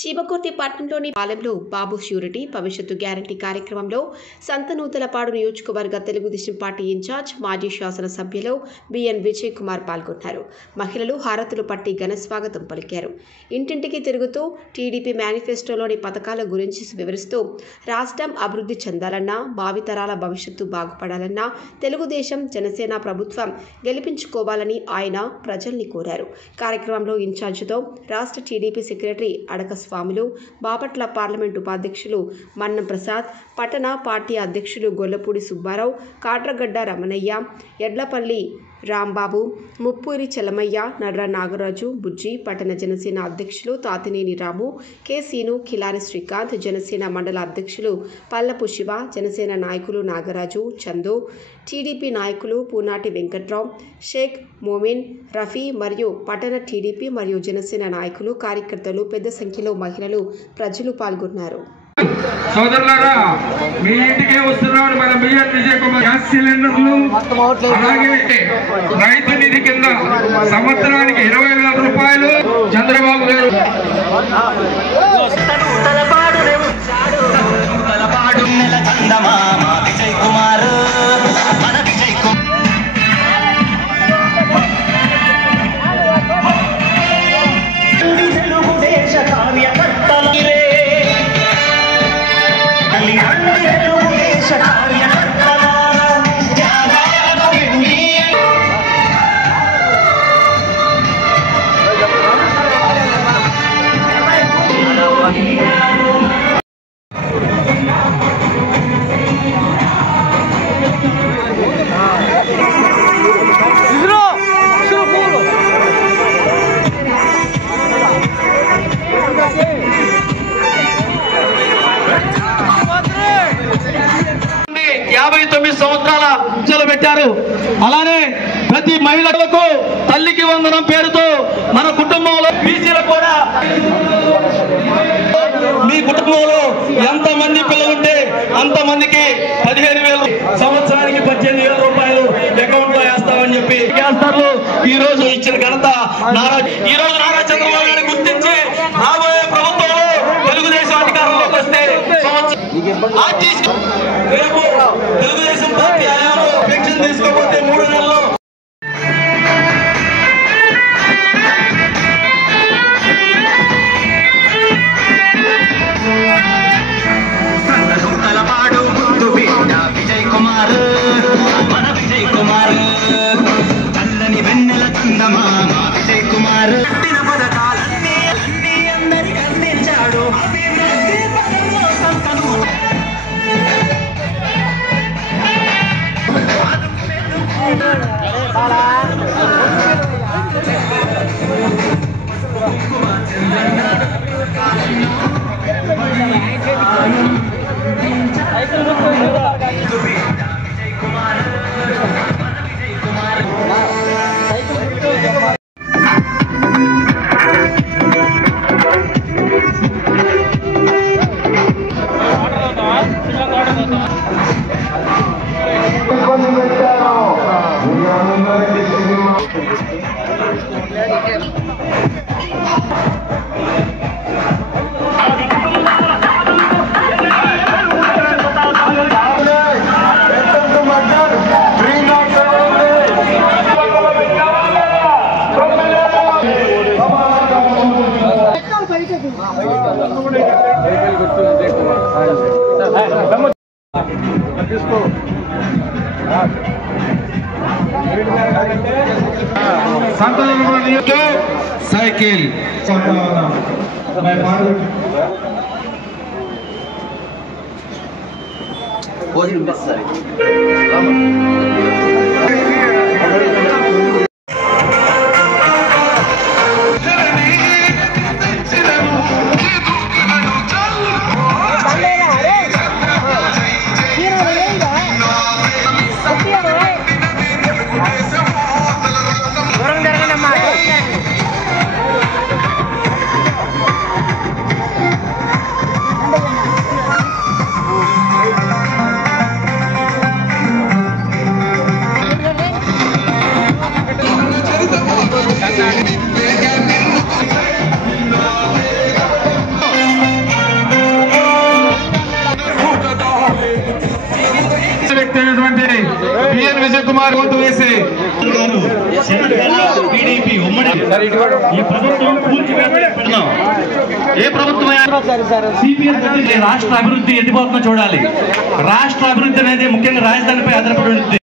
చీమకుర్తి పట్టణంలోని పాలెంలో బాబు ష్యూరిటీ భవిష్యత్తు గ్యారంటీ కార్యక్రమంలో సంతనూతలపాడు నియోజకవర్గ తెలుగుదేశం పార్టీ ఇన్ఛార్జ్ మాజీ శాసనసభ్యులు బిఎన్ విజయ్ కుమార్ పాల్గొన్నారు. మహిళలు హారతులు పట్టి ఘన స్వాగతం పలికారు. ఇంటింటికి తిరుగుతూ టీడీపీ మేనిఫెస్టోలోని పథకాల గురించి వివరిస్తూ రాష్ట్రం అభివృద్ధి చెందాలన్నా, భావితరాల భవిష్యత్తు బాగుపడాలన్నా తెలుగుదేశం జనసేన ప్రభుత్వం గెలిపించుకోవాలని ఆయన ప్రజల్ని కోరారు. కార్యక్రమంలో ఇన్ఛార్జితో రాష్ట్ర టీడీపీ సెక్రటరీ అడక స్వాములు, బాపట్ల పార్లమెంటు ఉపాధ్యక్షులు మన్నం ప్రసాద్, పట్టణ పార్టీ అధ్యక్షులు గొల్లపూడి సుబ్బారావు, కాట్రగడ్డ రమణయ్య, ఎడ్లపల్లి రాంబాబు, ముప్పూరి చలమయ్య, నర్ర నాగరాజు, బుజ్జి, పట్టణ జనసేన అధ్యక్షులు తాతినేని రాము, కె సీను, కిలారి శ్రీకాంత్, జనసేన మండల అధ్యక్షులు పల్లపు శివ, జనసేన నాయకులు నాగరాజు, చందు, టీడీపీ నాయకులు పూనాటి వెంకట్రావు, షేక్ మోమిన్, రఫీ మరియు పట్టణ టీడీపీ మరియు జనసేన నాయకులు, కార్యకర్తలు, పెద్ద సంఖ్యలో మహిళలు, ప్రజలు పాల్గొన్నారు. సోదరులారా, మీ ఇంటికి వస్తున్నారు మన బిఎన్ విజయ్ కుమార్. గ్యాస్ సిలిండర్లు, అలాగే రైతు నిధి కింద సంవత్సరానికి 20,000 రూపాయలు చంద్రబాబు గారు. పెట్టారు. అలానే ప్రతి మహిళలకు తల్లికి వందనం పేరుతో మన కుటుంబంలో బీసీలకు కూడా మీ కుటుంబంలో ఎంతమంది పిల్లలుంటే అంతమందికి 15,000 సంవత్సరానికి 18,000 రూపాయలు అకౌంట్ లో వేస్తామని చెప్పి చేస్తారు. ఈ రోజు ఇచ్చిన ఘనత ఈ రోజు నారా చంద్రబాబు నాయుడు గుర్తించి రాబోయే ప్రభుత్వంలో తెలుగుదేశం అధికారంలోకి వస్తే రేపు తెలుగుదేశం పార్టీ హయాంలో పెన్షన్ తీసుకోకపోతే 3 నెలల్లో cycle B N Vijay Kumar vote వేసి ఈ ప్రభుత్వం ఏ ప్రభుత్వం రాష్ట్ర అభివృద్ధి ఎదిపోతుందో చూడాలి. రాష్ట్ర అభివృద్ధి అనేది ముఖ్యంగా రాజధానిపై ఆధారపడి ఉంటుంది.